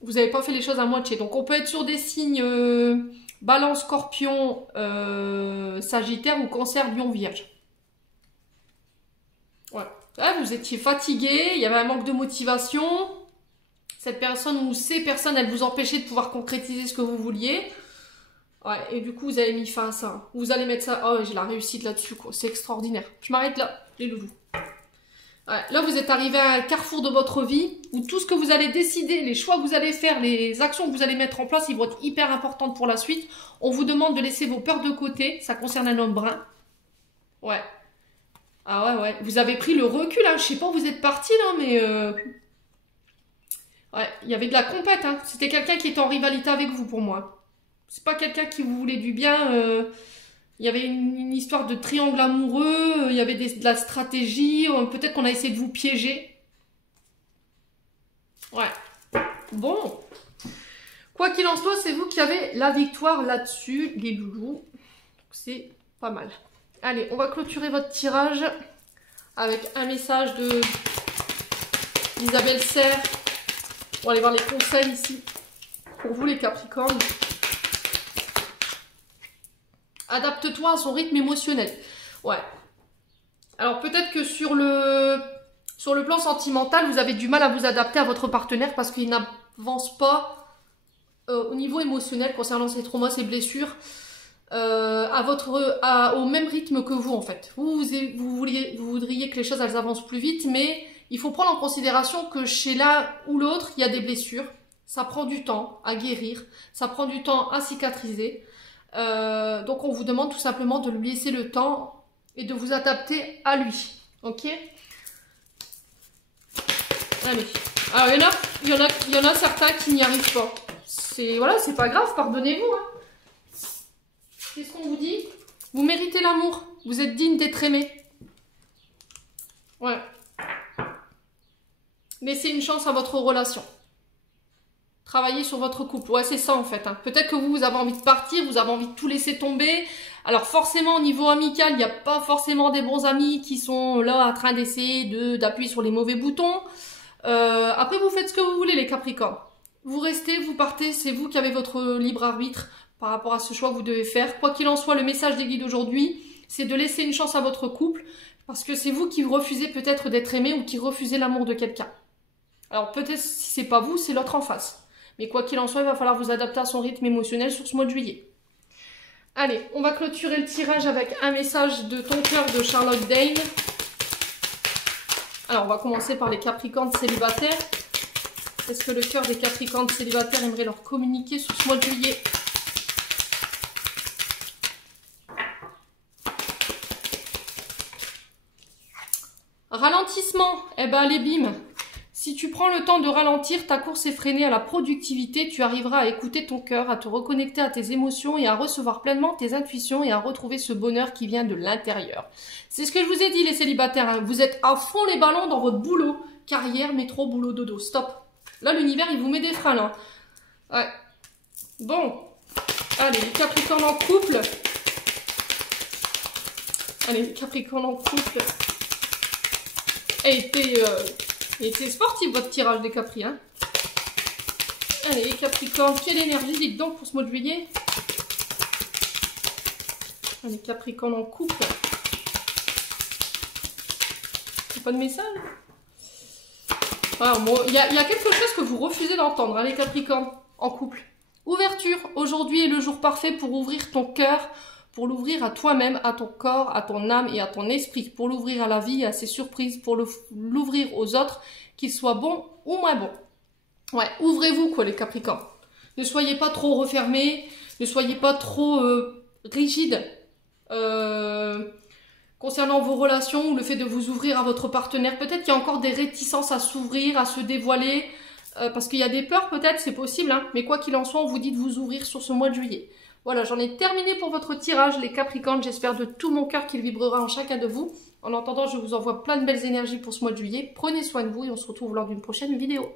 vous n'avez pas fait les choses à moitié. Donc on peut être sur des signes Balance, Scorpion, Sagittaire ou Cancer, Lion, Vierge. Ouais. Là, vous étiez fatigué, il y avait un manque de motivation. Cette personne ou ces personnes, elles vous empêchaient de pouvoir concrétiser ce que vous vouliez. Ouais, et du coup, vous avez mis fin à ça. Vous allez mettre ça... Oh, j'ai la réussite là-dessus, quoi. C'est extraordinaire. Je m'arrête là, les loulous. Ouais, là, vous êtes arrivé à un carrefour de votre vie où tout ce que vous allez décider, les choix que vous allez faire, les actions que vous allez mettre en place, ils vont être hyper importantes pour la suite. On vous demande de laisser vos peurs de côté. Ça concerne un homme brun. Ouais. Ah ouais. Vous avez pris le recul, hein. Je sais pas où vous êtes parti, là, mais... Ouais, il y avait de la compète, hein. C'était quelqu'un qui était en rivalité avec vous, pour moi. C'est pas quelqu'un qui vous voulait du bien. Il y avait une histoire de triangle amoureux, il y avait de la stratégie, peut-être qu'on a essayé de vous piéger. Ouais. Bon. Quoi qu'il en soit, c'est vous qui avez la victoire là-dessus, les loulous. C'est pas mal. Allez, on va clôturer votre tirage avec un message de Isabelle Serre. On va aller voir les conseils ici. Pour vous, les Capricornes. Adapte-toi à son rythme émotionnel. Ouais. Alors peut-être que sur le plan sentimental, vous avez du mal à vous adapter à votre partenaire parce qu'il n'avance pas au niveau émotionnel concernant ses traumas, ses blessures, au même rythme que vous en fait. Vous voudriez que les choses elles avancent plus vite, mais il faut prendre en considération que chez l'un ou l'autre, il y a des blessures. Ça prend du temps à guérir, ça prend du temps à cicatriser. Donc on vous demande tout simplement de lui laisser le temps et de vous adapter à lui. Ok? Allez. Alors il y en a certains qui n'y arrivent pas. Voilà, c'est pas grave, pardonnez-vous. Hein. Qu'est-ce qu'on vous dit? Vous méritez l'amour. Vous êtes digne d'être aimé. Ouais. Laissez une chance à votre relation. Travaillez sur votre couple. Ouais, c'est ça en fait. Hein. Peut-être que vous avez envie de partir, vous avez envie de tout laisser tomber. Alors forcément, au niveau amical, il n'y a pas forcément des bons amis qui sont là en train d'essayer d'appuyer sur les mauvais boutons. Après, vous faites ce que vous voulez, les Capricornes. Vous restez, vous partez, c'est vous qui avez votre libre arbitre par rapport à ce choix que vous devez faire. Quoi qu'il en soit, le message des guides aujourd'hui, c'est de laisser une chance à votre couple parce que c'est vous qui refusez peut-être d'être aimé ou qui refusez l'amour de quelqu'un. Alors peut-être si c'est pas vous, c'est l'autre en face. Mais quoi qu'il en soit, il va falloir vous adapter à son rythme émotionnel sur ce mois de juillet. Allez, on va clôturer le tirage avec un message de ton cœur de Charlotte Dane. Alors, on va commencer par les Capricornes célibataires. Qu'est-ce que le cœur des Capricornes célibataires aimerait leur communiquer sur ce mois de juillet? Ralentissement. Eh ben, allez, bim. Si tu prends le temps de ralentir, ta course effrénée à la productivité, tu arriveras à écouter ton cœur, à te reconnecter à tes émotions et à recevoir pleinement tes intuitions et à retrouver ce bonheur qui vient de l'intérieur. C'est ce que je vous ai dit, les célibataires. Hein. Vous êtes à fond les ballons dans votre boulot. Carrière, métro, boulot, dodo. Stop. Là, l'univers, il vous met des freins, là. Ouais. Bon. Allez, les Capricornes en couple. Allez, les Capricornes en couple. Et c'est sportif votre tirage des Capri, hein. Allez, Capricorne, quelle énergie, dites donc, pour ce mois de juillet. Allez, Capricorne en couple. C'est pas de message. Ah, bon, il y a quelque chose que vous refusez d'entendre, hein, les Capricornes en couple. Ouverture, aujourd'hui est le jour parfait pour ouvrir ton cœur, pour l'ouvrir à toi-même, à ton corps, à ton âme et à ton esprit, pour l'ouvrir à la vie, à ses surprises, pour l'ouvrir aux autres, qu'ils soient bons ou moins bons. Ouais, ouvrez-vous quoi les Capricornes. Ne soyez pas trop refermés, ne soyez pas trop rigides concernant vos relations ou le fait de vous ouvrir à votre partenaire. Peut-être qu'il y a encore des réticences à s'ouvrir, à se dévoiler, parce qu'il y a des peurs peut-être, c'est possible, hein, mais quoi qu'il en soit, on vous dit de vous ouvrir sur ce mois de juillet. Voilà, j'en ai terminé pour votre tirage, les Capricornes. J'espère de tout mon cœur qu'il vibrera en chacun de vous. En attendant, je vous envoie plein de belles énergies pour ce mois de juillet. Prenez soin de vous et on se retrouve lors d'une prochaine vidéo.